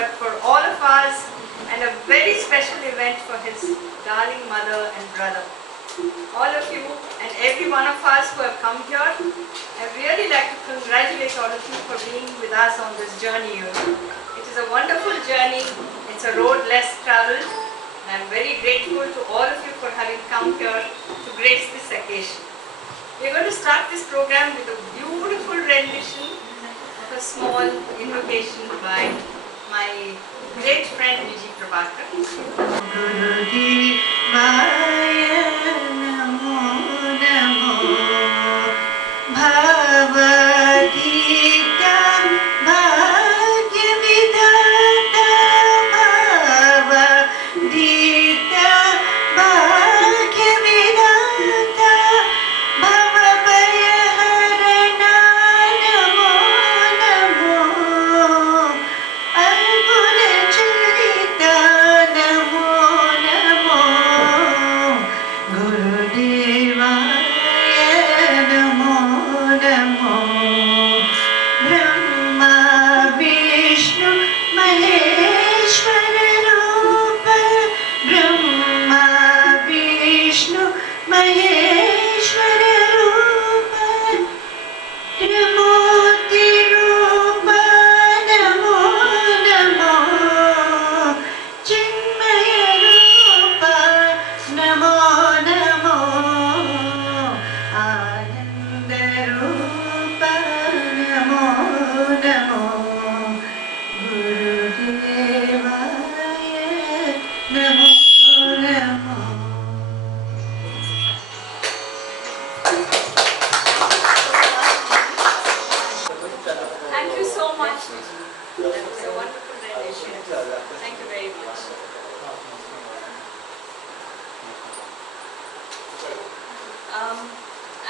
but for all of us, and a very special event for his darling mother and brother. All of you and every one of us who have come here, I'd really like to congratulate all of you for being with us on this journey. It is a wonderful journey. It's a road less traveled. I'm very grateful to all of you for having come here to grace this occasion. We're going to start this program with a beautiful rendition of a small invocation by my great friend Vijay Prabhakar.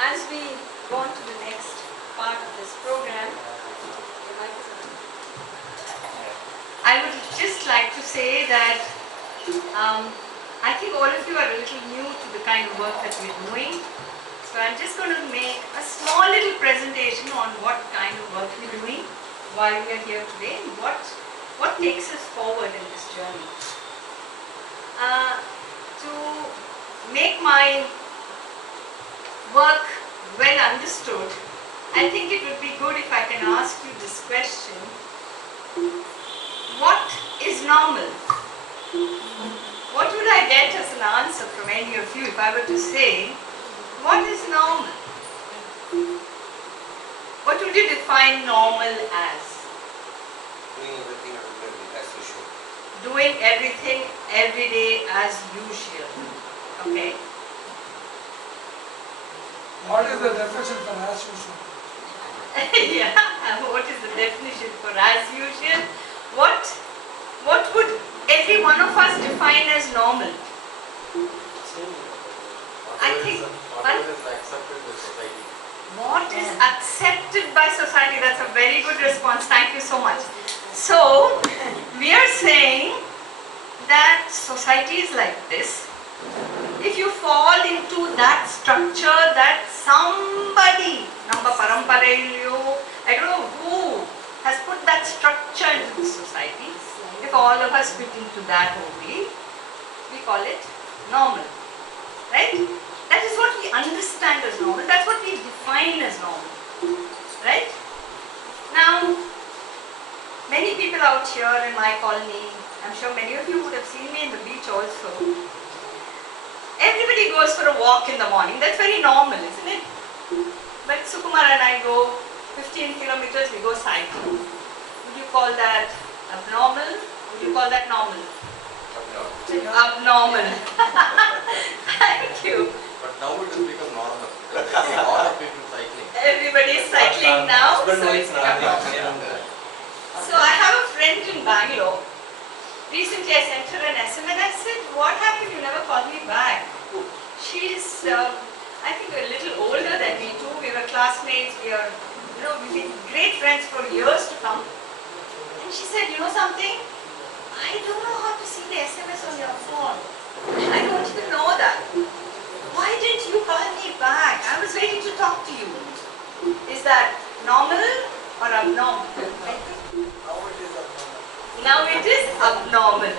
As we go on to the next part of this program, I would just like to say that I think all of you are a little new to the kind of work that we're doing. So I'm just going to make a small little presentation on what kind of work we're doing while we are here today and what takes us forward in this journey. To make my work well understood, I think it would be good if I can ask you this question. What is normal? What would I get as an answer from any of you if I were to say, what is normal? What would you define normal as? Doing everything every day as usual. Okay. What is the definition for as usual? Yeah, what is the definition for as usual? What would every one of us define as normal? I think what is accepted by society? What is accepted by society? That's a very good response. Thank you so much. So, we are saying that society is like this. If you fall into that structure that somebody, I don't know who has put that structure into the society. If all of us fit into that only, we call it normal. Right? That is what we understand as normal. That's what we define as normal. Right? Now, many people out here in my colony, I'm sure many of you would have seen me in the beach also. Everybody goes for a walk in the morning. That's very normal, isn't it? But Sukumar and I go 15 kilometers, we go cycling. Would you call that abnormal? Would you call that normal? Abnormal. Thank you. But now it has become normal. All of people cycling. Everybody is cycling now. So I have a friend in Bangalore. Recently I sent her an SMS. I said, what happened? You never called me back. She's, I think, a little older than me too. We were classmates. We've been great friends for years to come. And she said, you know something? I don't know how to see the SMS on your phone. I don't even know that. Why didn't you call me back? I was waiting to talk to you. Is that normal or abnormal? Now it is abnormal. Now it is abnormal.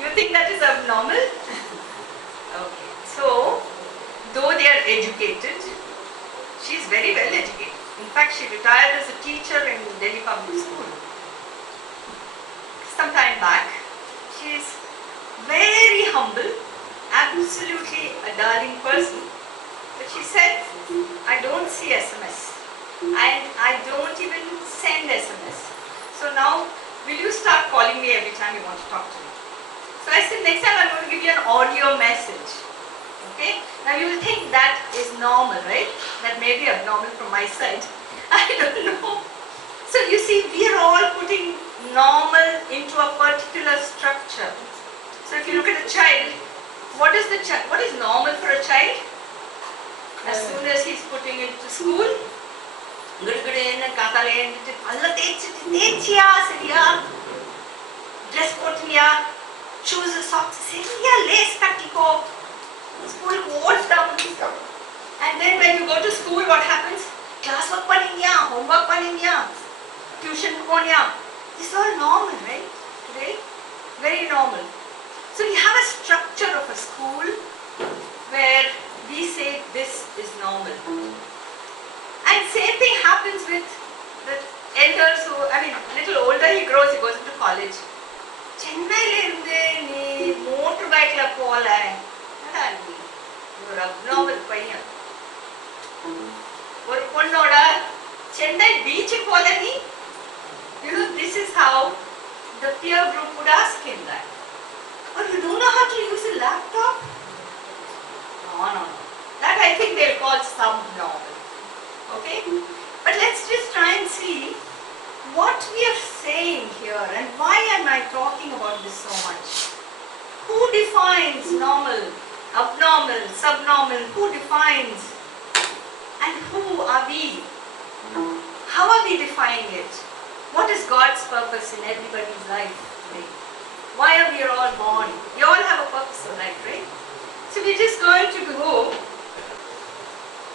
You think that is abnormal? Okay. So, though they are educated, she is very well educated. In fact, she retired as a teacher in Delhi Public School. Some time back, she is very humble, absolutely a darling person. But she said, I don't see SMS and I don't even send SMS. So now, will you start calling me every time you want to talk to me? So I said, next time I'm going to give you an audio message. Okay? Now you will think that is normal, right? That may be abnormal from my side. I don't know. So you see, we are all putting normal into a particular structure. So if you look at a child, what is normal for a child? As soon as he's putting into school, dress potniya, shoes, socks, lace kattiko, school coats down. And then when you go to school, what happens? Class work paniya, homework paniya, tuition poniya. This is all normal, right? Today, very normal. So we have a structure of a school where we say this is normal. And same thing happens with the elders who, little older he grows, he goes into college. Chennai ni motorbike la pola. You're abnormal paiyan. Or ponnoda Chennai beach pola ni. You know, this is how the peer group would ask him that. Or you don't know how to use a laptop? No. That I think they'll call subnormal. Okay? But let's just try and see what we are saying here and why am I talking about this so much? Who defines normal, abnormal, subnormal? Who defines? And who are we? How are we defining it? What is God's purpose in everybody's life today? Why are we all born? We all have a purpose in life, right? So we're just going to go.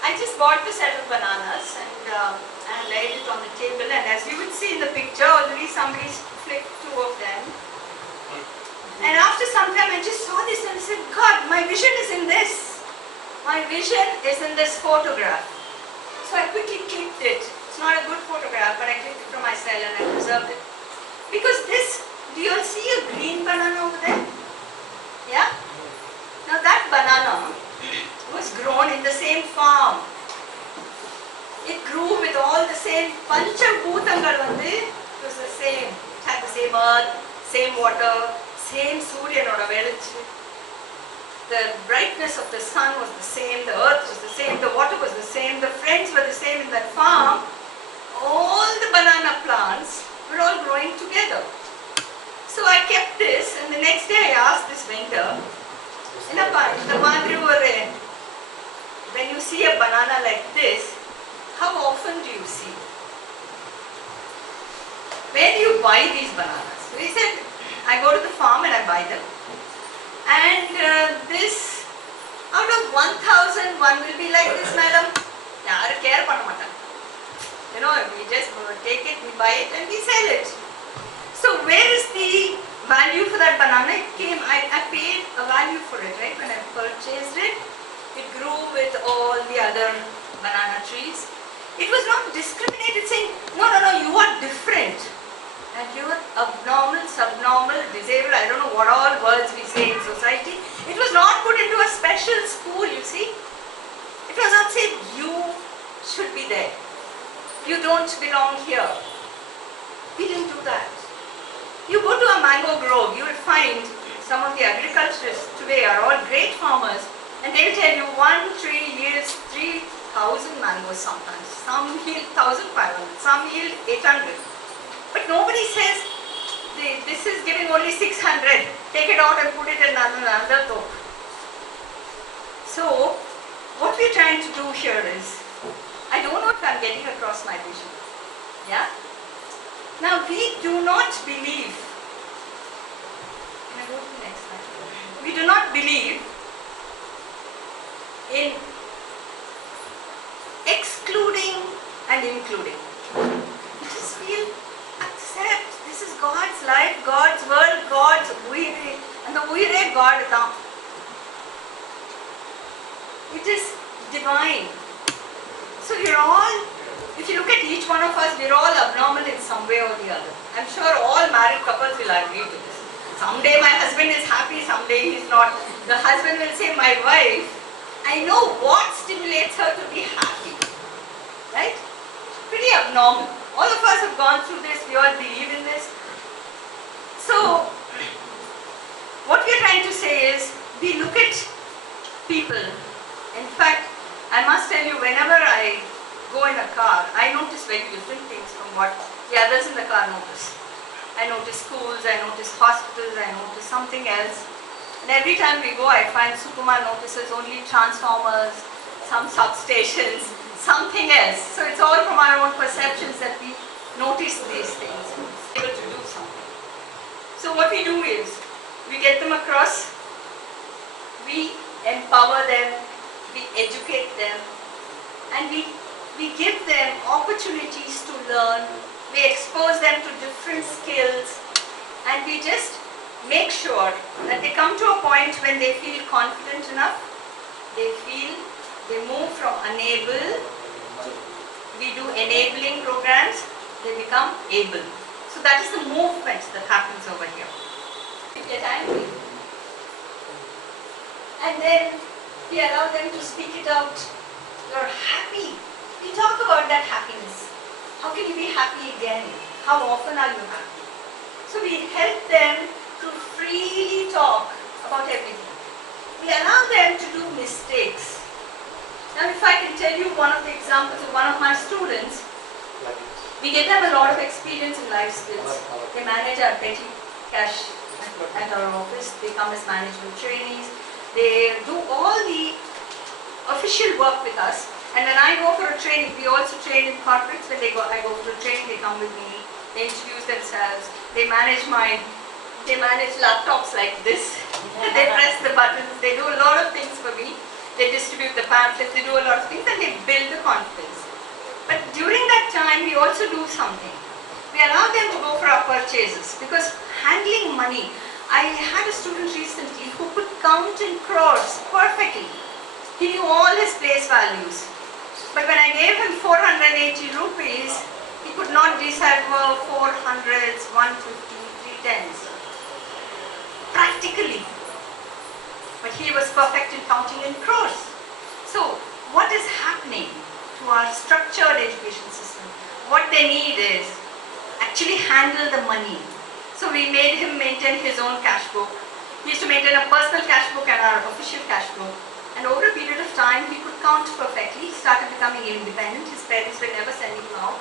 I just bought a set of bananas and laid it on the table, and as you would see in the picture, already somebody flicked 2 of them. And after some time I just saw this and said, God, my vision is in this. My vision is in this photograph. So I quickly clicked it. It's not a good photograph, but I clicked it from my cell and I preserved it. Because this, do you all see a green banana over there? Yeah? Now that banana was grown in the same farm. It grew with all the same panchabhutangal it was the same. It had the same earth, same water, same suryanoda velichu. The brightness of the sun was the same, the earth was the same, the water was the same, the friends were the same in that farm. All the banana plants were all growing together. So I kept this, and the next day I asked this vendor, when you see a banana like this, how often do you see? Where do you buy these bananas? So he said, I go to the farm and I buy them. And this, out of 1,000, one will be like this, madam. Yaar care panna maatanga. You know, we just take it, we buy it and we sell it. So where is the value for that banana? It came, I paid a value for it, right? When I purchased it, it grew with all the other banana trees. It was not discriminated, saying, no, you are different. And you are abnormal, subnormal, disabled, I don't know what all words we say in society. It was not put into a special school, you see. It was not said, you should be there. You don't belong here. We didn't do that. You go to a mango grove, you will find some of the agriculturists today are all great farmers, and they'll tell you one tree yields 3,000 mangoes sometimes. Some yield 1,500, some yield 800. But nobody says, this is giving only 600. Take it out and put it in another top. So, what we're trying to do here is, I don't know if I'm getting across my vision. Yeah? Now, we do not believe. Can I go to the next slide? We do not believe in excluding and including. We just feel, accept, this is God's life, some way or the other. I'm sure all married couples will agree to this. Someday my husband is happy, someday he's not. The husband will say, my wife, I know what stimulates her to be happy. Right? Pretty abnormal. All of us have gone through this, we all believe in this. So, what we're trying to say is, we look at people. In fact, I must tell you, whenever I go in a car, I notice very different things from what the others in the car notice. I notice schools, I notice hospitals, I notice something else. And every time we go, I find Sukumar notices only transformers, some substations, something else. So it's all from our own perceptions that we notice these things and be able to do something. So what we do is, we get them across, we empower them, we educate them, and we give them opportunities to learn, we expose them to different skills, and we just make sure that they come to a point when they feel confident enough, they move from unable to, we do enabling programs, they become able. So that is the movement that happens over here. We get angry. And then we allow them to speak it out. You're happy. We talk about that happiness. How can you be happy again? How often are you happy? So we help them to freely talk about everything. We allow them to do mistakes. Now if I can tell you one of the examples of one of my students, we give them a lot of experience in life skills. They manage our petty cash at our office. They come as management trainees. They do all the official work with us. And when I go for a training, we also train in corporates. When I go for a training, they come with me. They introduce themselves. They manage laptops like this. They press the buttons. They do a lot of things for me. They distribute the pamphlets. They do a lot of things and they build the confidence. But during that time, we also do something. We allow them to go for our purchases because handling money, I had a student recently who could count in crores perfectly. He knew all his place values. But when I gave him 480 rupees, he could not decipher 400s, 150, 310s. Practically. But he was perfect in counting in crores. So, what is happening to our structured education system? What they need is actually handle the money. So we made him maintain his own cash book. He used to maintain a personal cash book and our official cash book. And over a period of time, he could count perfectly. He started becoming independent. His parents were never sending him out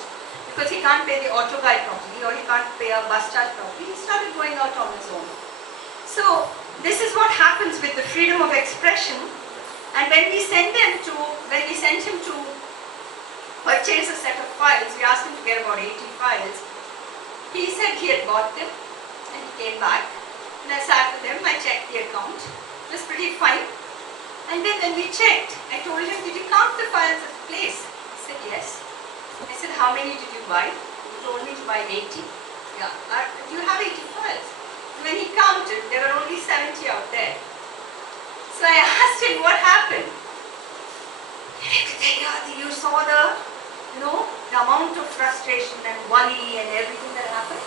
because he can't pay the auto guide properly or he can't pay a bus charge properly. He started going out on his own. So this is what happens with the freedom of expression. And when we sent him to purchase a set of files, we asked him to get about 80 files. He said he had bought them and he came back. And I sat with him, I checked the account. It was pretty fine. And then when we checked, I told him, did you count the files at the place? He said, yes. I said, how many did you buy? He told me to buy 80. Yeah. Do you have 80 files? And when he counted, there were only 70 out there. So I asked him, what happened? You saw the amount of frustration and worry and everything that happened.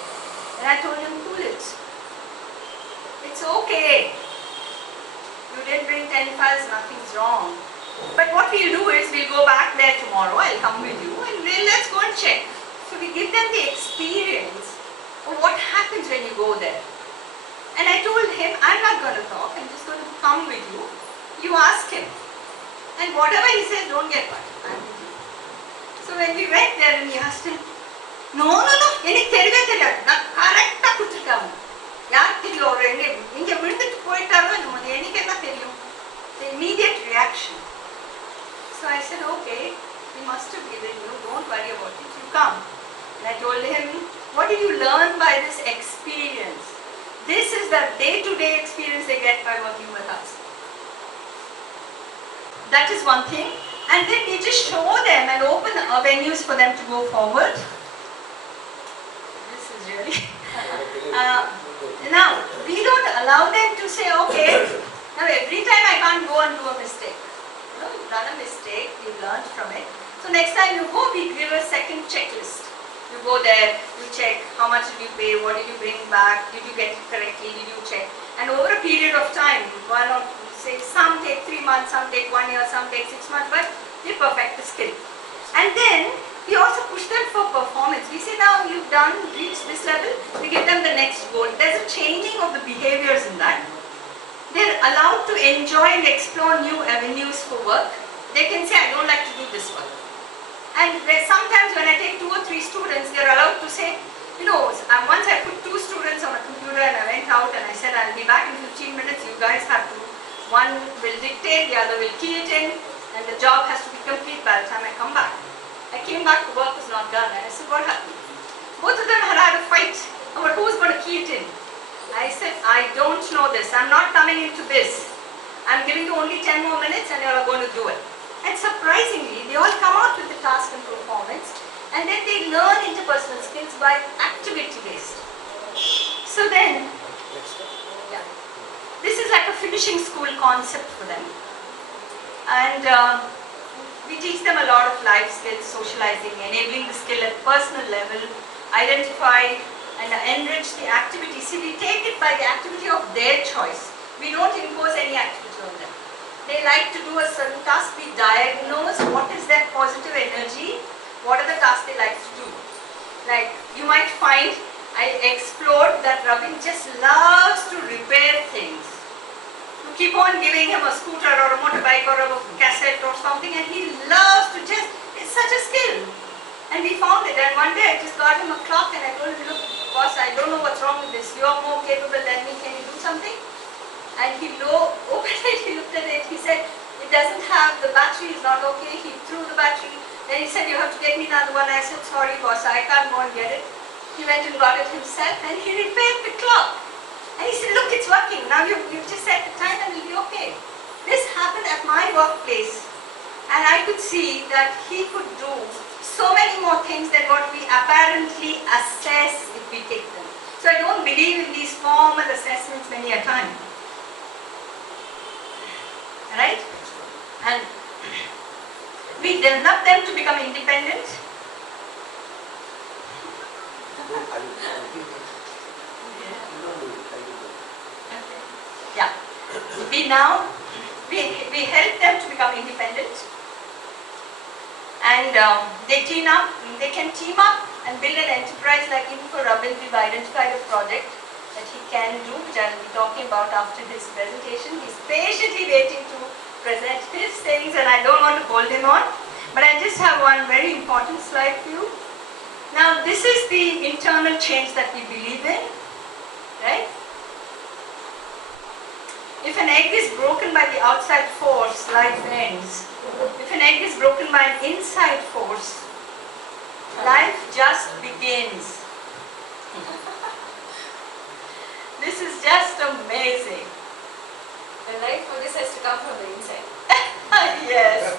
And I told him, cool it. It's okay. You didn't bring 10 files, nothing's wrong. But what we'll do is, we'll go back there tomorrow, I'll come with you, and let's go and check. So we give them the experience of what happens when you go there. And I told him, I'm not going to talk, I'm just going to come with you. You ask him. And whatever he says, don't get what. I'm with you. So when we went there and we asked him, no, எனக்கு தெரியவே தெரியாது. நான் கரெக்டா கொடுத்துருக்காங்க. யார் தெரியும் அவர் இங்க விழுந்துட்டு போயிட்டாலும் எனக்கு என்ன தெரியும்? The immediate reaction. So I said, okay, we must have given you, don't worry about it, you come. And I told him, what did you learn by this experience? This is the day-to-day experience they get by working with us. That is one thing. And then we just show them and open avenues for them to go forward. This is really... now, we don't allow them to say, okay, now every time I can't go and do a mistake. You've done a mistake, you've learned from it. So next time you go, we give a second checklist. You go there, you check how much did you pay, what did you bring back, did you get it correctly, did you check. And over a period of time, one or say some take 3 months, some take 1 year, some take 6 months, but they perfect the skill. And then we also push them for performance. We say now you've reached this level, we give them the next goal. There's a changing of the behaviors in that. They're allowed to enjoy and explore new avenues for work. They can say, I don't like to do this work. And sometimes when I take 2 or 3 students, they're allowed to say, once I put 2 students on a computer and I went out and I said, I'll be back in 15 minutes, you guys have to, one will dictate, the other will key it in, and the job has to be complete by the time I come back. I came back, the work was not done, and I said, what happened? Both of them had had a fight over who's going to key it in. I said, I don't know this, I'm not coming into this. I'm giving you only 10 more minutes and you're going to do it. And surprisingly, they all come out with the task and performance, and then they learn interpersonal skills by activity-based. So then, this is like a finishing school concept for them. And we teach them a lot of life skills, socializing, enabling the skill at personal level, identify and enrich the activity. See, we take it by the activity of their choice. We don't impose any activity on them. They like to do a certain task, we diagnose what is their positive energy, what are the tasks they like to do. Like, you might find, I explored that Robin just loves to repair things. You keep on giving him a scooter or a motorbike or a cassette or something, and he loves to it's such a skill. And we found it, and one day I just got him a clock and I told him, look, boss, I don't know what's wrong with this. You're more capable than me, can you do something? And he opened it, he looked at it, he said, it doesn't have, the battery is not okay, he threw the battery. Then he said, you have to get me another one. I said, sorry boss, I can't go and get it. He went and got it himself and he repaired the clock. And he said, look, it's working. Now you've just set the time and it'll be okay. This happened at my workplace. And I could see that he could do so many more things than what we apparently assess if we take them. So I don't believe in these formal assessments many a time. Right? And we develop them to become independent. Yeah. We help them to become independent. And they can team up and build an enterprise. Like even for Robin, we've identified a project that he can do, which I'll be talking about after his presentation. He's patiently waiting to present his things and I don't want to hold him on. But I just have one very important slide for you. Now this is the internal change that we believe in, right? If an egg is broken by the outside force, life ends. If an egg is broken by an inside force, life just begins. This is just amazing. The life for this has to come from the inside. Yes.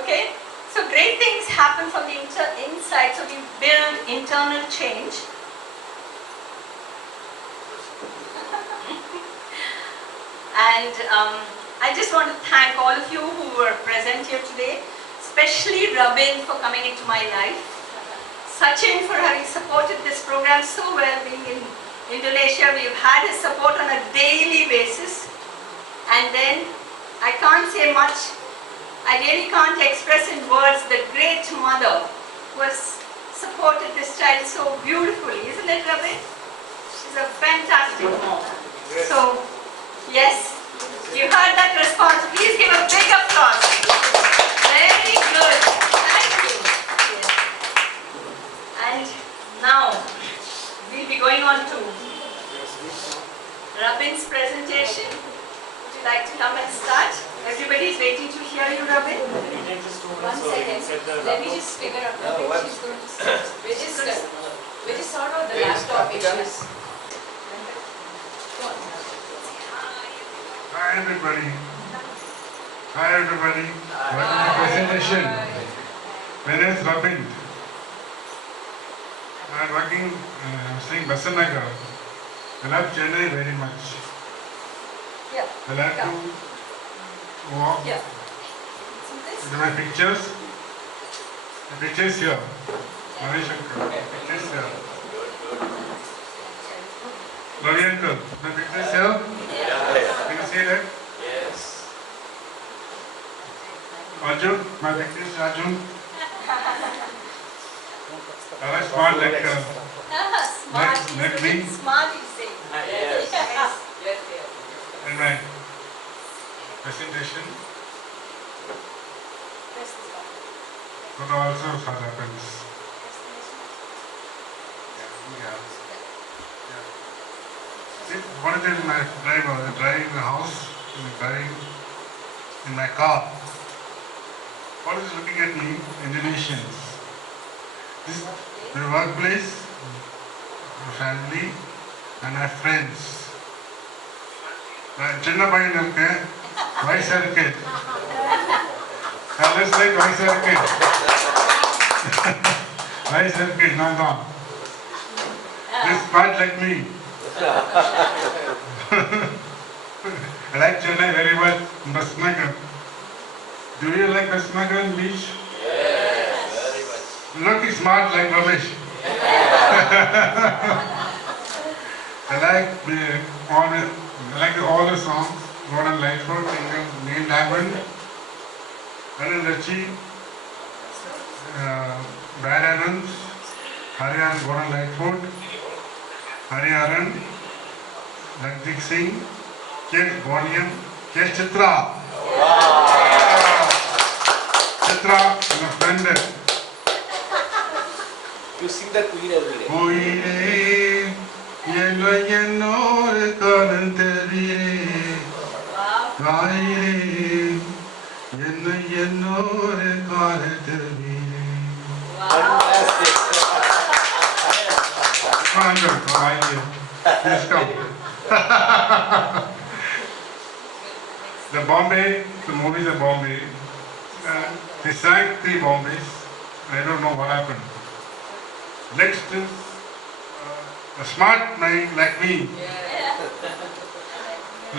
Okay. So great things happen from the inside. So we build internal change. And I just want to thank all of you who were present here today, especially Robin for coming into my life, Sachin for having supported this program so well. Being in Indonesia, we've had his support on a daily basis. And then, I can't say much, I really can't express in words the great mother who has supported this child so beautifully, isn't it, Robin? She's a fantastic mom. So, yes, you heard that response. Please give a big applause. Very good. Thank you. Yes. And now, we'll be going on to Robin's presentation. Would you like to come and start? Everybody is waiting to hear you, Robin. 1 second. Let me just figure out what she's going to say. We're just sort out the laptop issues. Hi everybody. Hi everybody. Welcome to the presentation. My name is Robin. I am working, staying Besant Nagar. I love Chennai very much. Yeah. I like to walk Yeah. with my pictures. The picture is here. Ravi Shankar. The picture is here. Ravi uncle. The picture is here. Can you see that? Yes. Arjun. My picture is Arjun. I was smart like Smart. like me. Smart, you say. Yes. Yes. In my presentation. But also what happens. Yeah. See, what it is my driver, driving the house, driving in my car. What is looking at me? Indonesians. This is my workplace, my family, and my friends. சின்ன பையன் இருக்கு வயசா இருக்கு வயசா இருக்கு வயசா இருக்கு நான் தான் this part like me I like Chennai very much. Basnagar, do you like Basnagar beach? Yes. Very much. Look smart like Ramesh. I like all the songs. Gordon Lightfoot, Neil Diamond, Anil Rachi, Brad Adams, Hariharan, Gordon Lightfoot, Hariharan, Ranjit Singh, K. Goniam, K. Chitra. Chitra, my friend. You sing that Queen every day. Koile, yello yennor karantevire, kaile, yello yennor karantevire. Fantastic. Come on, kaile, please come. The Bombay, the movies of Bombay, they sang 3 Bombays. I don't know what happened. Next is a smart man like me,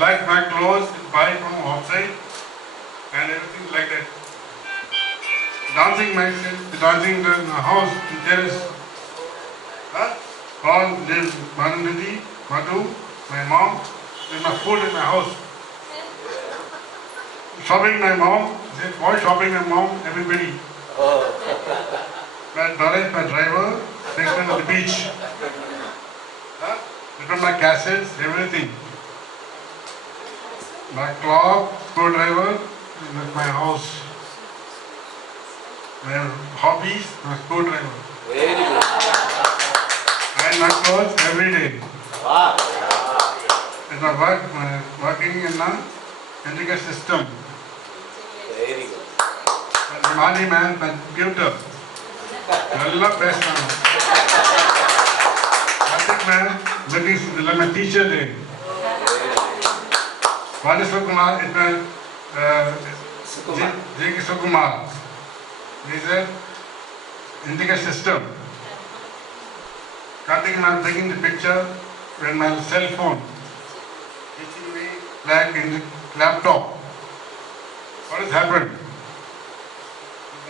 like my clothes, buy from outside and everything like that. Dancing myself, dancing in the house, in terrace. All live Manandati, Madhu, my mom, and my food in my house. Shopping my mom, why shopping my mom, everybody. My brother, my driver, takes me to the beach. Return my cassettes, everything. My clock, screwdriver, at my house. My hobbies, my screwdriver. Very good. And my clothes every day. Wow. And my working in a education system. Very good. And money man, my computer. I love best man. I think man, looking like my teacher day. What is Sukumar? It's my J.K. Sukumar. He said, education system. Cutting and I'm taking the picture with my cell phone. Teaching me like in the laptop. What has happened?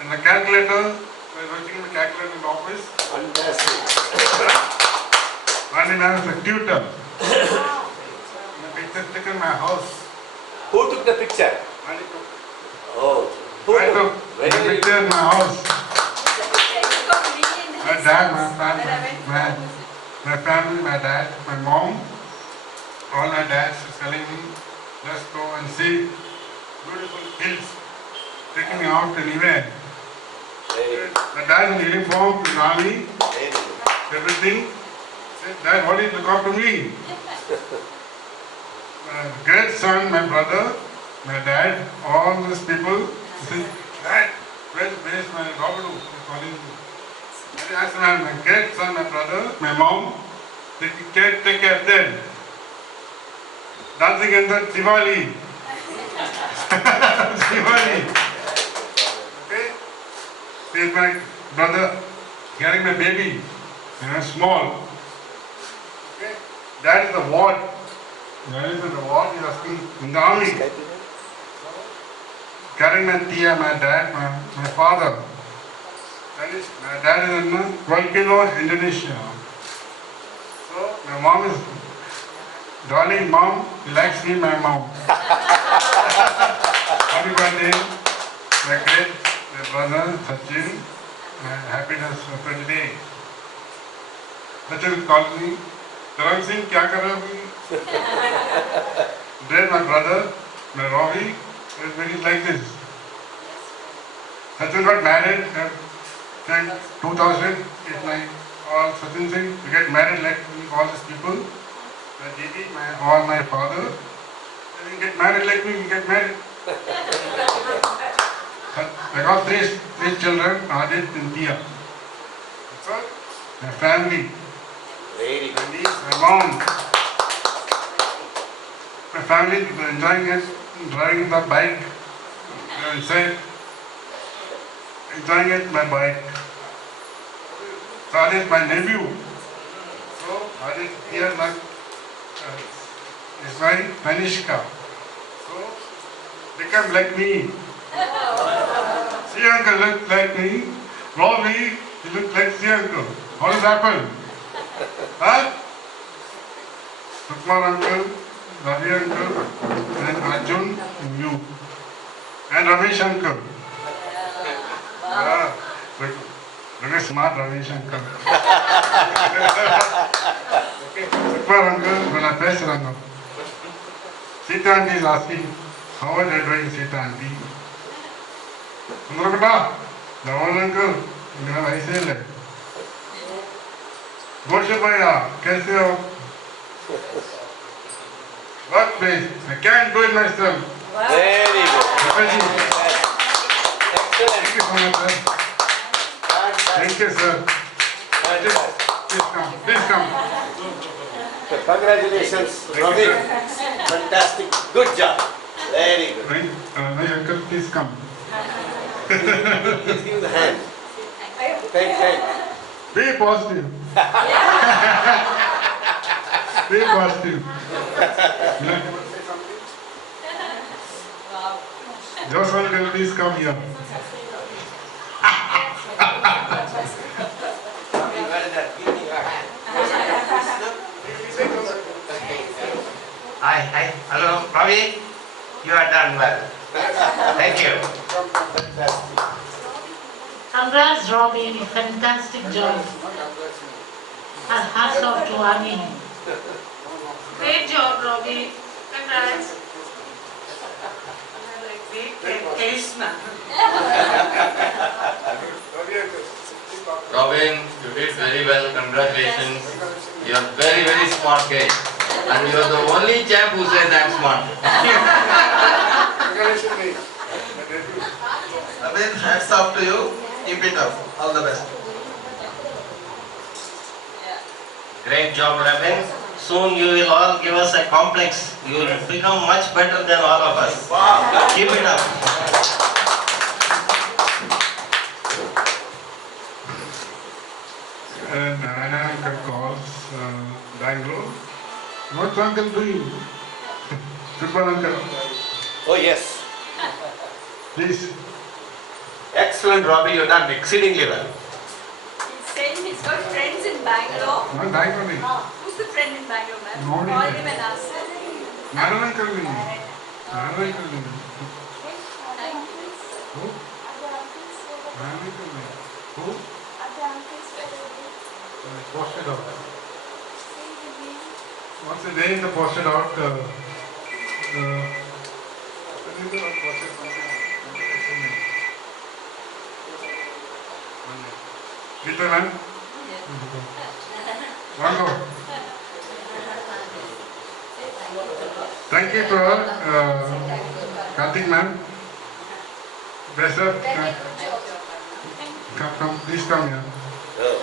In the calculator, I was working in the calculator in the office. Fantastic. And I was a tutor. The picture taken in my house. Who took the picture? I took Oh. Who I took Very the good. picture in my house. My dad, my family, my dad, my mom, all my dads is telling me, let's go and see beautiful hills, taking me out anywhere. Very good. My dad in uniform, in army, Very good. everything. Said, Dad, what did you look up to me? My great son, my brother, my dad, all these people, said, Dad, where's my Robert? They're calling me. I asked my great son, my brother, my mom, take care of them. Dancing in the Diwali. Diwali. Okay? Here's my brother carrying my baby, small. Okay? That is the ward. That is the ward he was in the army. Carrying my tia, my dad, my father. My dad is in Volcano, Indonesia. So my mom is darling mom. He likes me, my mom. Happy birthday, my great brother Sachin. My happiness for today. Sachin called me. Dharan Singh, क्या कर रहे हो अभी? Then my brother, my Ravi, is like this. Sachin got married in 2000. It's like all Sachin Singh to get married like all these people. My Didi, my father. When you get married like me, you get married. I got three children, Adit and Dia. That's all. My family. Very good. My niece, my mom. My family is enjoying it, driving the bike. Inside, enjoying it, my bike. So Adit is my nephew. So Adit here is my Tanishka. So become like me. See uncle look like me. Robbie, he look like see uncle. How does that happen? Huh? Sukmar uncle, Ravi uncle, and Arjun, and you. And Ramesh uncle. Yeah. Look at smart Ramesh uncle. Okay. Sukmar uncle, when I pass uncle. Sita auntie is asking, how are they doing, Sita auntie? Sundar beta, Jawan uncle, मेरा ऐसे ले. Goshe bhaiya, कैसे हो? What please? I can't do it myself. Very good. Thank Excellent. you so much, sir. Thank you, sir. Please come. Please come. Congratulations, Thank you, Ravi. sir. Fantastic. Good job. Very good. My uncle, please come. Please give the hand. Thank. Be positive. Be positive. Josh uncle, please come here. Well done. Give me your hand. Hi, hello, Ravi. You are done well. Thank you. Fantastic. Congrats, Robin. Fantastic job. Hats off to Amin. Great job, Robin. Congrats. Charisma. Robin, you did very well. Congratulations. You are very, very smart kid. And you are the only chap who says I'm smart. Ravi, hats off to you. Keep it up. All the best. Great job, Robin. Soon you will all give us a complex. You will become much better than all of us. Wow. Keep it up. And Narayan uncle calls Bangalore. What's uncle doing? Super uncle, Oh yes. please. Excellent, Robbie. You've done exceedingly well. He's saying he's got friends in Bangalore. Not Bangalore. Who's the friend in Bangalore, ma'am? Nobody. Call him and ask him. Narayan uncle. Narayan uncle. Who? Narayan uncle. Who? Posted out. What's the name they posted out? What is the one posted something? Gita ma'am? One go. Thank you to Karthik ma'am. Best of, come, please come here. Oh.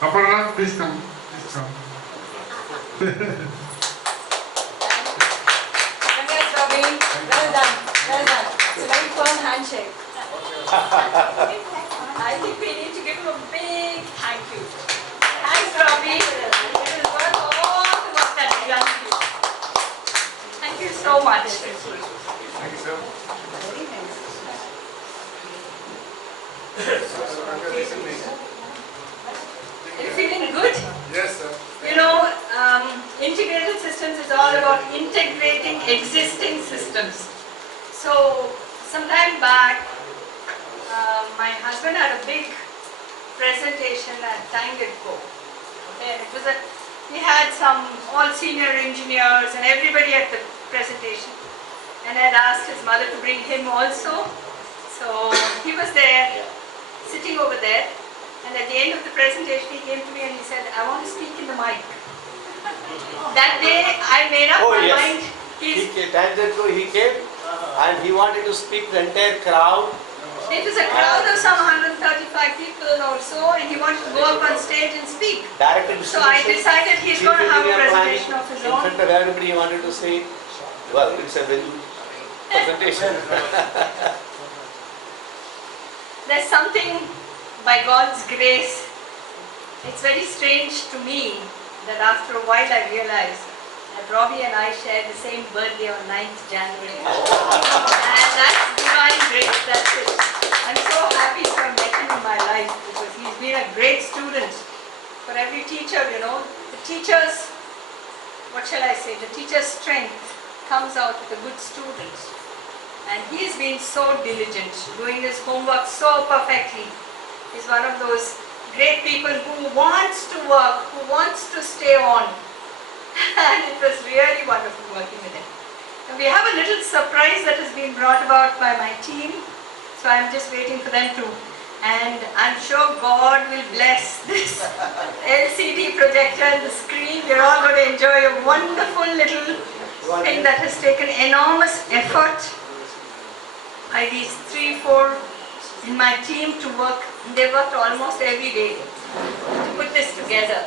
Aparna, please come. Please come. Congrats, Robin. Well done. Well done. It's a very firm handshake. I think we need to give him a big thank you. Thanks, Robbie. It is worth all the work that you done. Thank you so much. Thank you, sir. integrated systems is all about integrating existing systems. So, some time back, my husband had a big presentation at Tangedco. Okay, it was he had some all senior engineers and everybody at the presentation, and I had asked his mother to bring him also. So he was there, sitting over there, and at the end of the presentation he came to me and he said, I want to speak in the mic. That day I made up my mind. He came and he wanted to speak to the entire crowd. It was a crowd of some 135 people or so, and he wanted to go up on stage and speak. So I decided he's going to have a presentation of his own. In front of everybody he wanted to say, well, it's a presentation. There's something by God's grace. It's very strange to me that after a while I realized that Robbie and I shared the same birthday on 9th January. And that's divine grace, that's it. I'm so happy to have met him in my life because he's been a great student. For every teacher, you know, the teacher's, what shall I say, the teacher's strength comes out with a good student. And he's been so diligent, doing his homework so perfectly. He's one of those great people who wants to work, who wants to stay on. And it was really wonderful working with him. And we have a little surprise that has been brought about by my team. So I'm just waiting for them to. And I'm sure God will bless this LCD projector and the screen. We're all going to enjoy a wonderful little thing that has taken enormous effort by these 3-4 in my team to work. They worked almost every day to put this together.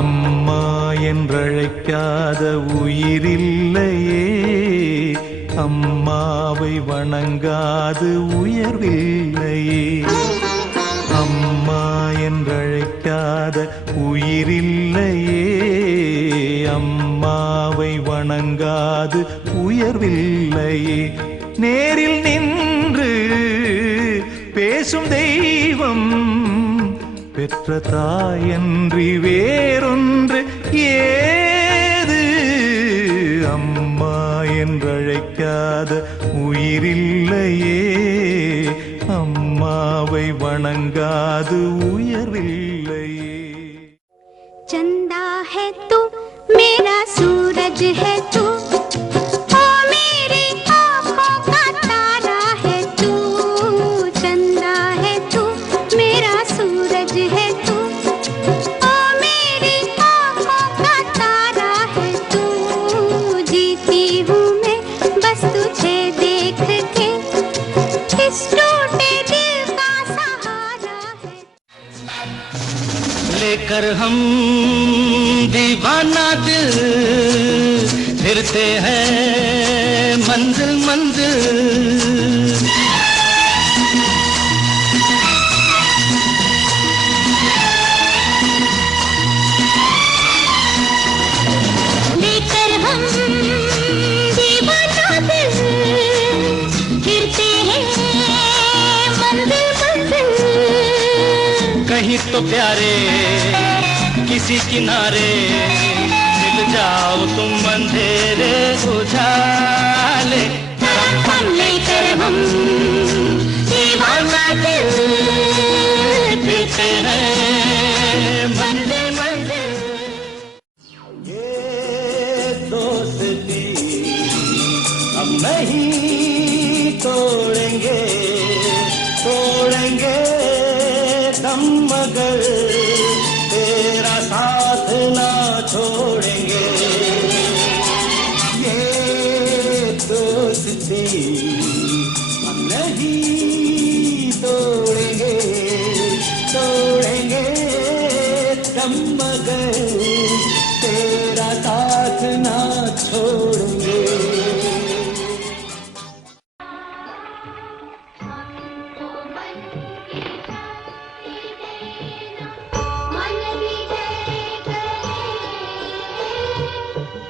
அம்மா என்றழைக்காத உயிரில்லையே, அம்மாவை வணங்காது உயர்வில்லையே. அம்மா என்றழைக்காத உயிரில்லையே, அம்மாவை வணங்காது உயர்வில்லையே. நேரில் நின்று பேசும் தெய்வம் பெற்ற தாயன்றி வேறொன்று ஏது. அம்மா என்றழைக்காத உயிரில்லையே, அம்மாவை வணங்காது உயர்வில்லையே. चंदा है तू मेरा सूरज है तू, ओ मेरी आँखों का तारा है तू. चंदा है तू मेरा सूरज है तू, ओ मेरी आँखों का तारा है तू. जीती हूँ मैं बस तुझे देख के, इस टूटे दिल का सहारा है. लेकर हम दीवाना दिल फिरते हैं मंजिल मंजिल. लेकर हम दीवाना दिल फिरते हैं मंजिल मंजिल. कहीं तो प्यारे किसी किनारे मिल जाओ तुम अंधेरे उजाले. लेकर हम दीवाना दिल फिरते हैं मंजिल मंजिल. ये दोस्ती अब नहीं तोड़ेंगे, तोड़ेंगे दम मगर तेरा साथ ना छोड़ेंगे. ये दोस्ती हम नहीं तोड़ेंगे, तोड़ेंगे दम मगर तेरा साथ ना छोड़ेंगे.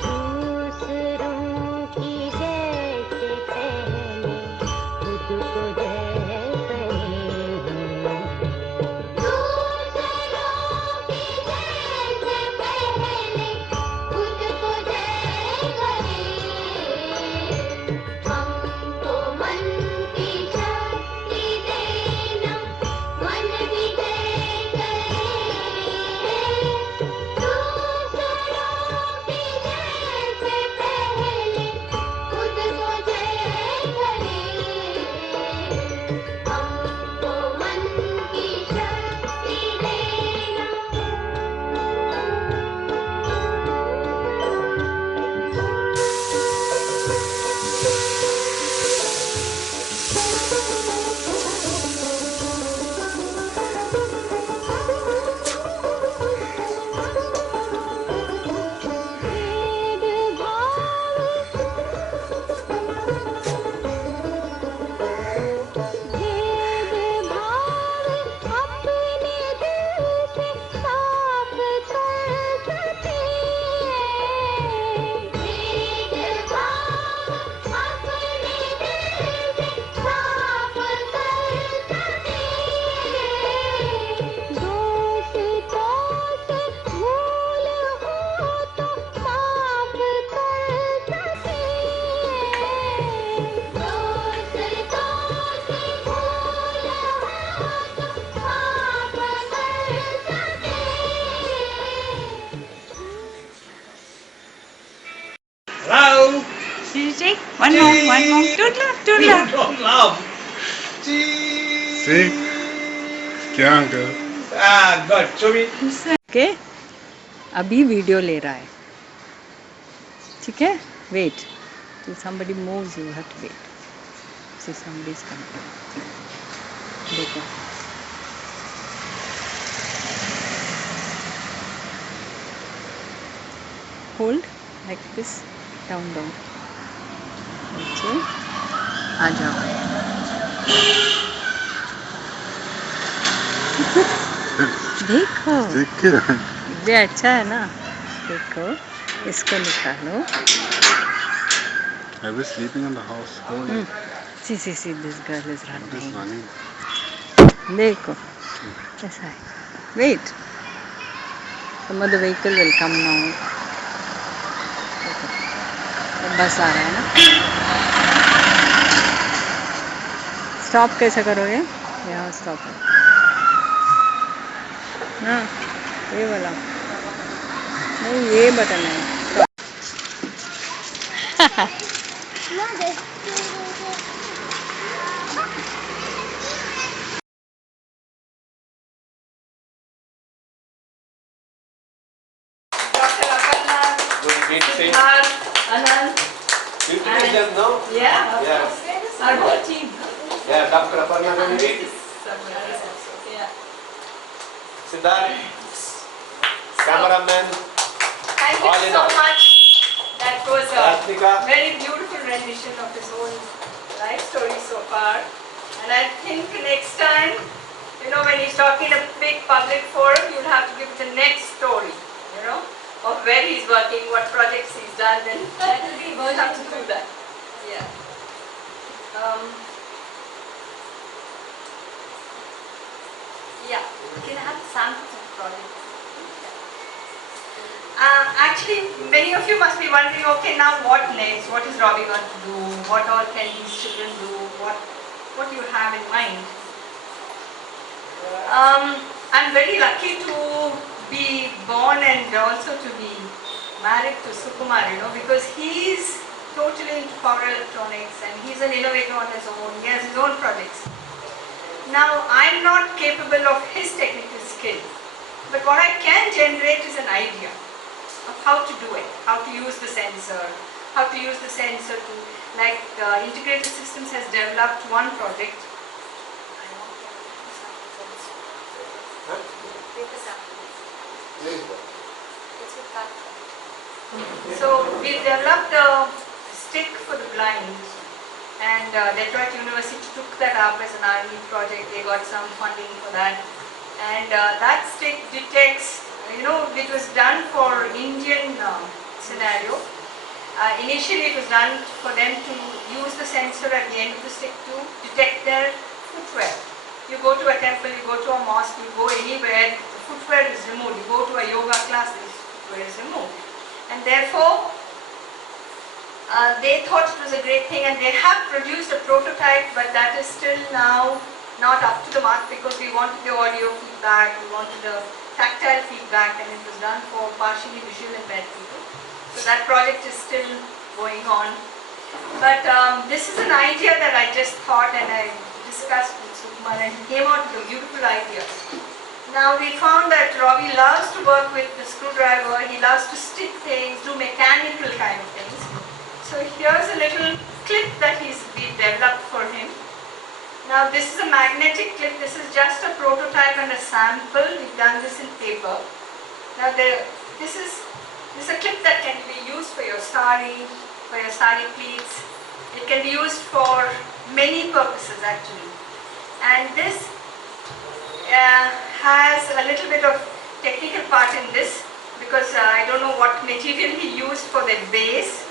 दूसरों की जैसे पहले खुद को जैसे One more. Toodla. Don't laugh. See? क्या uncle? Ah, good. Show me. Okay. अभी वीडियो ले रहा है. ठीक है? Wait. Till somebody moves, you have to wait. See, somebody's coming. देखो. Hold like this. Down. Okay. आ जाओ. देखो. ये अच्छा है ना. देखो. इसको निकालो. I was sleeping in the house. See, this girl is running. Just running. देखो. ऐसा है. Wait. Some other vehicle will come now. देखो. बस आ रहा है ना. स्टॉप कैसे करोगे? यहाँ स्टॉप है. हाँ, ये वाला. नहीं, ये बटन है. Dr. Aparna, Good meet you. Siddharth, Anand. You introduce them now? Yeah, of Yeah. course. Our whole team. Yeah, Dr. Aparna, can you read? Yeah. Siddharth, cameraman, Thank you All in so all. much. That was a Rashmika. very beautiful rendition of his own life story so far. And I think next time, when he's talking in a big public forum, you'll have to give the next story, of where he's working, what projects he's done, and That will be we'll have to do that. Yeah. Yeah. Can I have samples of projects? Actually, many of you must be wondering, okay, now what next? What is Robbie going to do? What all can these children do? What do you have in mind? I'm very lucky to be born and also to be married to Sukumar, because he's totally into power electronics and he's an innovator on his own. He has his own projects. Now, I'm not capable of his technical skill, but what I can generate is an idea of how to do it, how to use the sensor, to, like Integrated Systems has developed one project. So we developed a stick for the blind, and Detroit University took that up as an R&D project. They got some funding for that, and that stick detects. It was done for Indian scenario. Initially, it was done for them to use the sensor at the end of the stick to detect their footwear. You go to a temple, you go to a mosque, you go anywhere, the footwear is removed. You go to a yoga class, the footwear is removed. And therefore, they thought it was a great thing, and they have produced a prototype, but that is still now not up to the mark because we wanted the audio feedback, we wanted the tactile feedback, and it was done for partially visual impaired people. So that project is still going on. But this is an idea that I just thought and I discussed with Sukumar, and he came out with a beautiful idea. Now we found that Robbie loves to work with the screwdriver, he loves to stick things, do mechanical kind of things. So here's a little clip that we've developed for him. Now this is a magnetic clip, this is just a prototype and a sample, we've done this in paper. Now this is a clip that can be used for your sari pleats. It can be used for many purposes actually. And this has a little bit of technical part in this because I don't know what material he used for the base.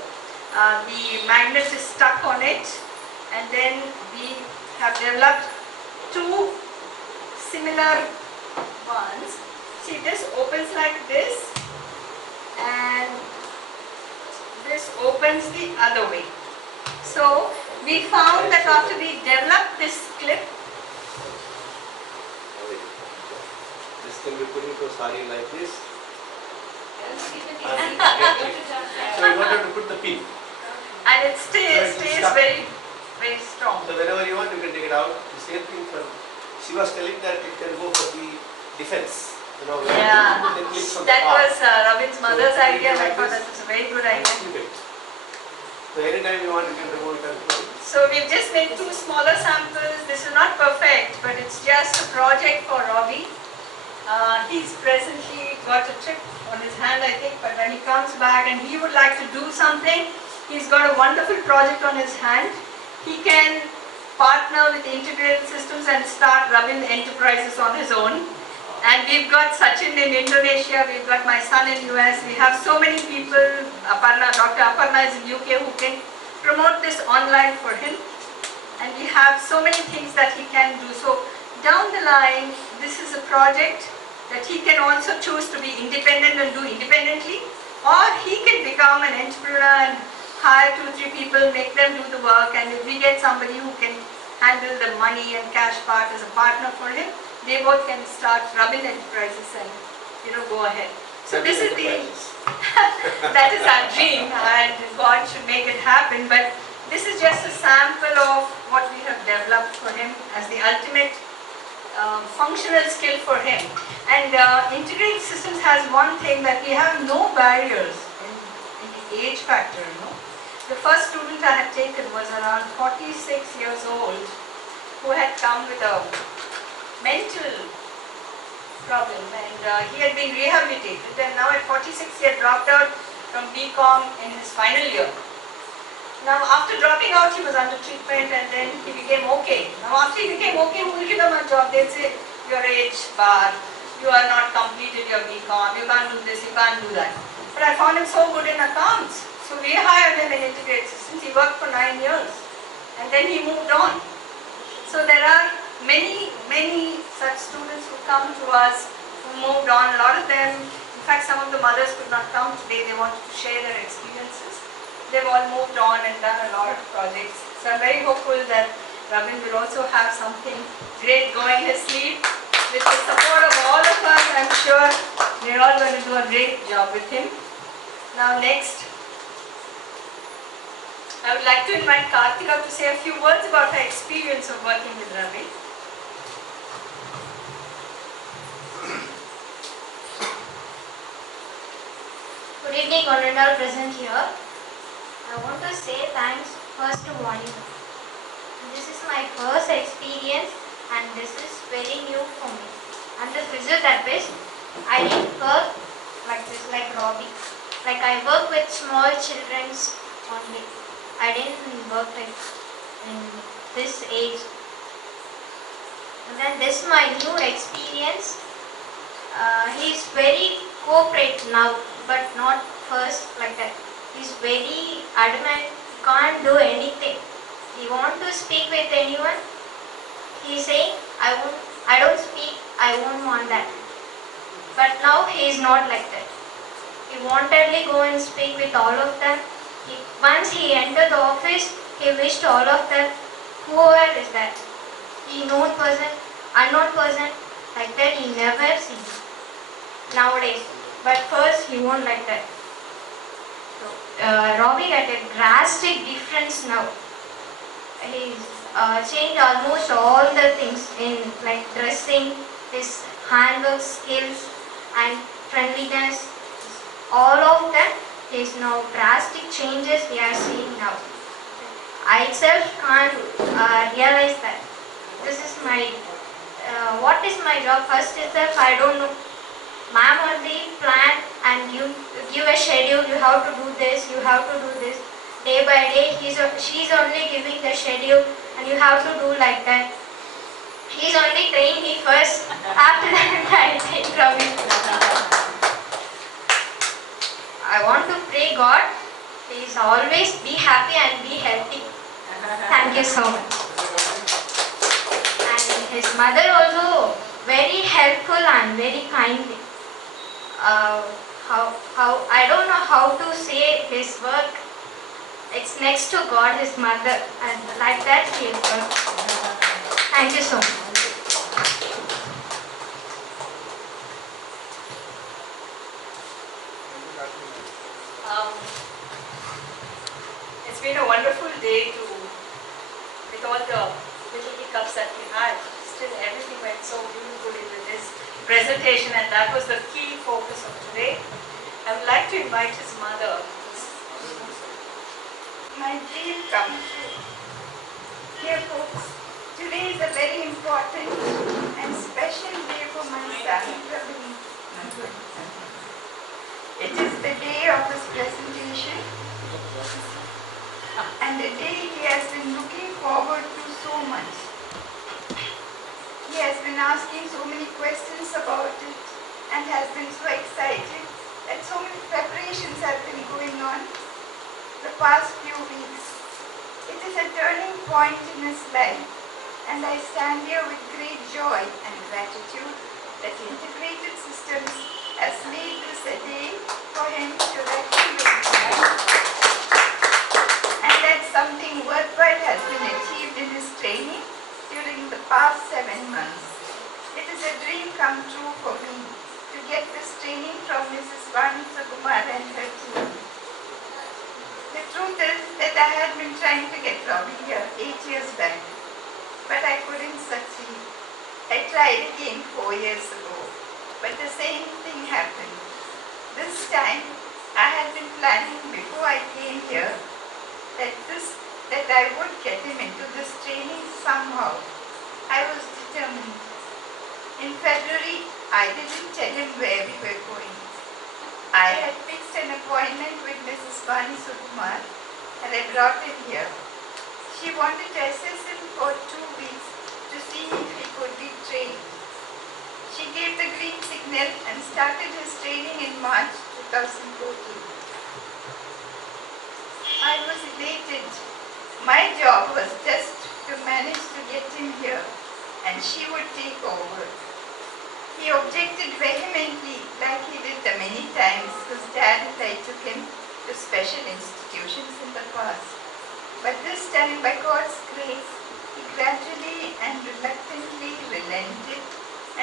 The magnet is stuck on it, and then we have developed two similar ones. See, this opens like this and this opens the other way. So we found that after we developed this clip, This can be put into a sari like this. Keep it So easy. we wanted to put the pin. and And it stays stuck. very, very strong. So whenever you want, you can take it out. The same thing for, she was telling that it can go for the defense. You know, where Yeah, you can clip from the that car. was Robin's mother's So, idea. I like thought this, that was a very good and idea. keep it. So anytime you want, you can remove it and put it. So we've just made 2 smaller samples. This is not perfect, but it's just a project for Robbie. He's presently got a chip on his hand, I think, but when he comes back and he would like to do something, he's got a wonderful project on his hand. He can partner with integrated systems and start Rabin enterprises on his own. And we've got Sachin in Indonesia, we've got my son in US, we have so many people, Dr. Aparna is in UK who can promote this online for him. And we have so many things that he can do. So down the line, this is a project that he can also choose to be independent and do independently, or he can become an entrepreneur and hire 2-3 people, make them do the work, and if we get somebody who can handle the money and cash part as a partner for him, they both can start Rabin Enterprises and go ahead. So this is that is our dream, and God should make it happen. But this is just a sample of what we have developed for him as the ultimate functional skill for him. And integrated systems has one thing, that we have no barriers in the age factor. The first student I had taken was around 46 years old, who had come with a mental problem, and he had been rehabilitated, and now at 46 he had dropped out from BCom in his final year. Now after dropping out, he was under treatment, and then he became okay. Now after he became okay, who will give him a job? They'll say, your age bar, you are not completed your BCom, you can't do this, you can't do that. But I found him so good in accounts, so we hired him in integrated systems. He worked for 9 years, and then he moved on. So there are many such students who come to us who moved on. A lot of them, in fact, some of the mothers could not come today. They wanted to share their experiences. They've all moved on and done a lot of projects. So I'm very hopeful that Rabin will also have something great going his sleeve. With the support of all of us, I'm sure we're all going to do a great job with him. Now next, I would like to invite Kartika to say a few words about her experience of working with Ravi. Good evening, honorable present here. I want to say thanks first to Monica. This is my first experience and this is very new for me. I'm the physiotherapist. I didn't work like this, like Robbie. Like I work with small children only. I didn't work like in this age. And then this is my new experience. He's very cooperate now, but not first like that. He's very adamant, can't do anything. He want to speak with anyone. He's saying, I don't speak, I won't want that. But now he is not like that. He wantedly go and speak with all of them. Once he entered the office, he wished all of them, whoever is that, he known person, unknown person, like that he never sees nowadays. But first he won't like that. So, Robbie got a drastic difference now. He's changed almost all the things in like dressing, his handwork skills and friendliness, all of them. Is now drastic changes we are seeing now. I itself can't realize that. This is my, what is my job? First itself I don't know. Ma'am only plan and give a schedule, you have to do this, you have to do this. Day by day she's only giving the schedule and you have to do like that. He's only training me first, after that I take from him. I want to pray God, please always be happy and be healthy. Thank you so much. And his mother also very helpful and very kindly. I don't know how to say his work. It's next to God, his mother, and like that he is work. Thank you so much. It's been a that he had, still everything went so beautifully with his presentation, and that was the key focus of today. I would like to invite his mother. My dream come true. Dear folks, today is a very important and special day for my son, Praveen. It is the day of his presentation and a day he has been looking forward to so much. He has been asking so many questions about it and has been so excited that so many preparations have been going on the past few weeks. It is a turning point in his life, and I stand here with great joy and gratitude that Integrated Systems has made this a day for him to recognize and that something worthwhile has been achieved in his training during the past 7 months. It is a dream come true for me to get this training from Mrs. Vani Sukumar and her team. The truth is that I had been trying to get Robbie here 8 years back, but I couldn't succeed. I tried again 4 years ago, but the same thing happened. This time, I had been planning before I came here that I would get him into this training somehow. I was determined. In February, I didn't tell him where we were going. I had fixed an appointment with Mrs. Vani Sukumar and I brought him here. She wanted to assess him for 2 weeks to see if he could be trained. She gave the green signal and started his training in March 2014. I was elated. My job was just to manage to get him here and she would take over. He objected vehemently, like he did the many times his dad and I took him to special institutions in the past. But this time, by God's grace, he gradually and reluctantly relented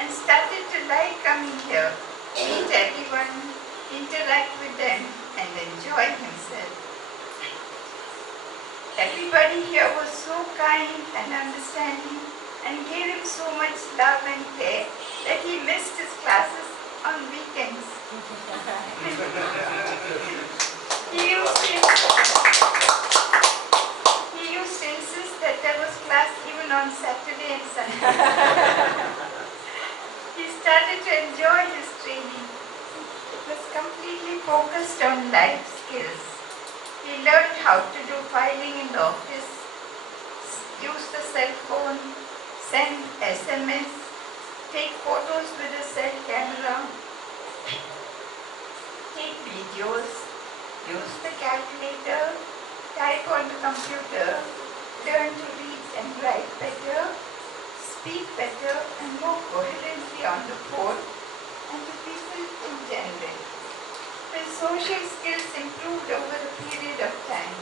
and started to like coming here, meet everyone, interact with them, and enjoy himself. Everybody here was so kind and understanding and gave him so much love and care that he missed his classes on weekends. He used to insist that there was class even on Saturday and Sunday. He started to enjoy his training. It was completely focused on life skills. He learned how to do filing in the office, use the cell phone, send SMS, take photos with a cell camera, take videos, use the calculator, type on the computer, learn to read and write better, speak better and more coherently on the phone and to people in general. His social skills improved over a period of time.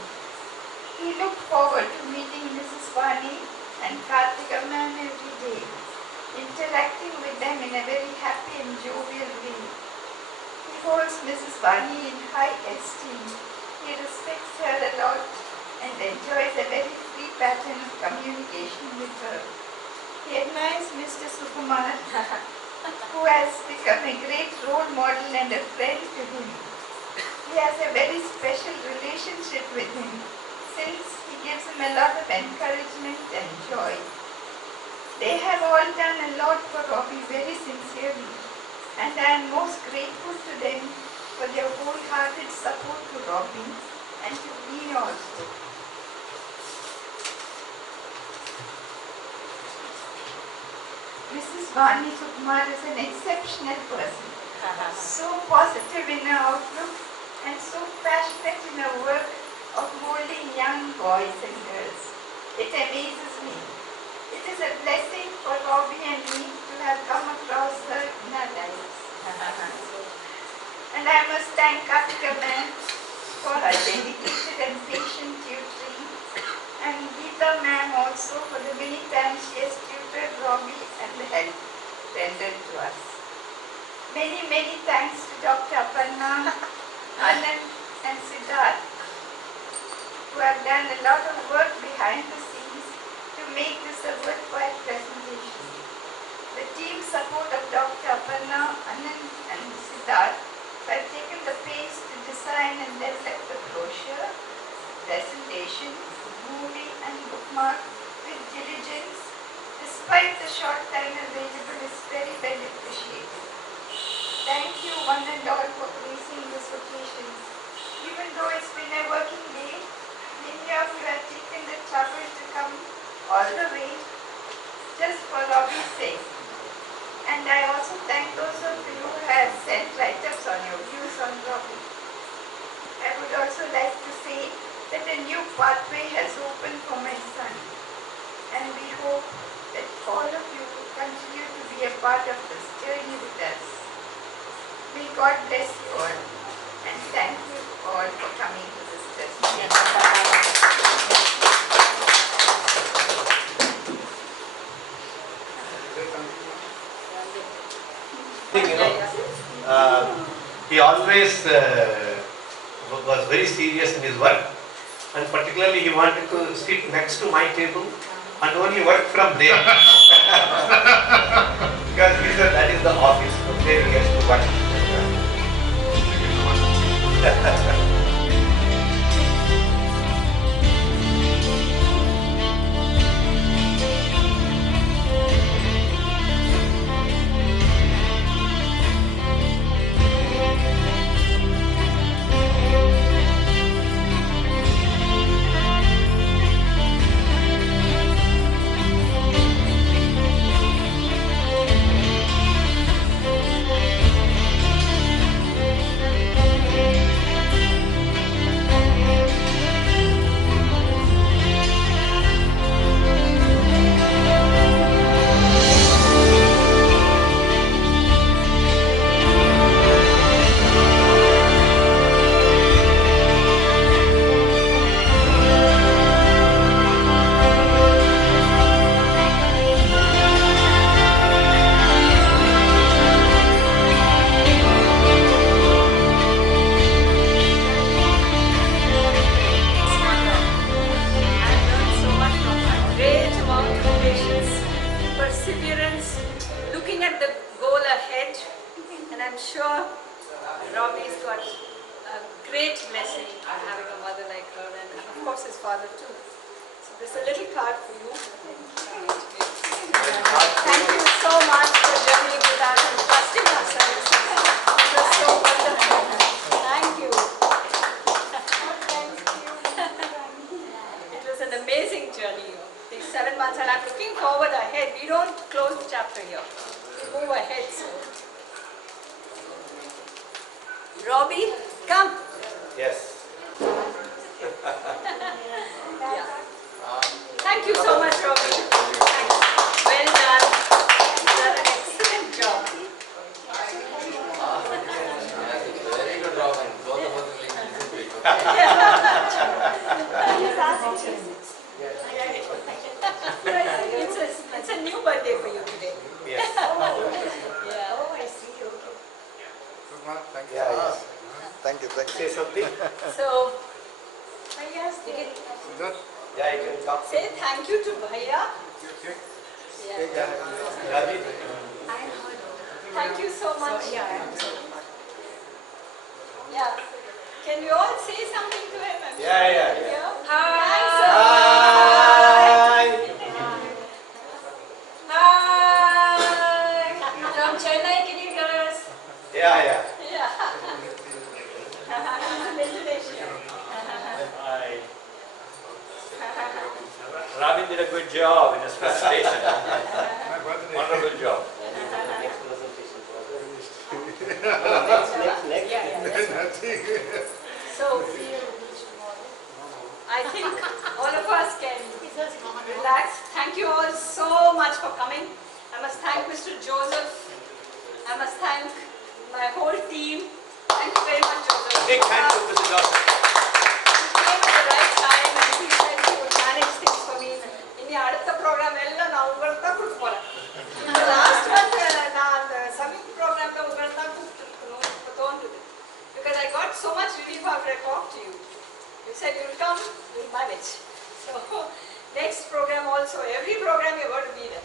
He looked forward to meeting Mrs. Vani and Karthika ma'am every day, interacting with them in a very happy and jovial way. He holds Mrs. Vani in high esteem. He respects her a lot and enjoys a very free pattern of communication with her. He admires Mr. Sukumar, who has become a great role model and a friend to him. He has a very special relationship with him since he gives him a lot of encouragement and joy. They have all done a lot for Robbie very sincerely, and I am most grateful to them for their wholehearted support to Robbie and to me also. Mrs. Vani Sukumar is an exceptional person, so positive in her outlook and so passionate in her work of molding young boys and girls. It amazes me. It is a blessing for Robbie and me to have come across her in our lives. And I must thank Karthika ma'am for her dedicated and patient tutoring, and Geeta ma'am also for the many times she has tutored Robbie and the help rendered to us. Many, many thanks to Dr. Aparna, Anand and Siddharth, who have done a lot of work behind the scenes to make this a worthwhile despite the short time available, is very well appreciated. Thank you one and all for gracing this occasion. Even though it's been a working day, many of you have taken the trouble to come all the way just for Robbie's sake. And I also thank those of you who have sent write-ups on your views on Robbie. I would also like to say that a new pathway has opened for my son. And we hope that all of you will continue to be a part of this journey with us. May God bless you all. And thank you all for coming to this festival. He always was very serious in his work, and particularly he wanted to sit next to my table and only work from there. Because he said that is the office, from there he has to work. Robbie, come. Yes. Thank you so much, Robbie. Well done. You've done an excellent job. Very good, Robin. Both of us will listen to it. It's a new birthday for you today. Yes. Yeah. Oh, I see. Okay. Thank you. Yeah, yes. Thank you. Say something? So, Yeah, you can talk. say thank you to Bhaiya. Yeah. Ravi? Thank you so much. Yeah. Can you all say something to him? Yeah. Thanks so Hi. Hi! From Chennai, can you hear us? Yeah. Yeah. Hi. Robin did a good job in his presentation. Wonderful job. Next presentation. So, I think all of us can relax. Thank you all so much for coming. I must thank Mr. Joseph. I must thank my whole team. Thank you very much, Joseph. Big thanks to Mr. Joseph. He came at the right time and he said he would manage things for me. In the அடுத்த program எல்லாம் நான் உங்களுக்கு தான் கொடுக்க போறேன். இந்த last month நான் அந்த சமீப் programல உங்களுக்கு தான் கொடுக்கணும்னு தோணுது. Because I got so much relief after I talked to you. You said you'll come, you'll manage. So next program also, every program you're going to be there.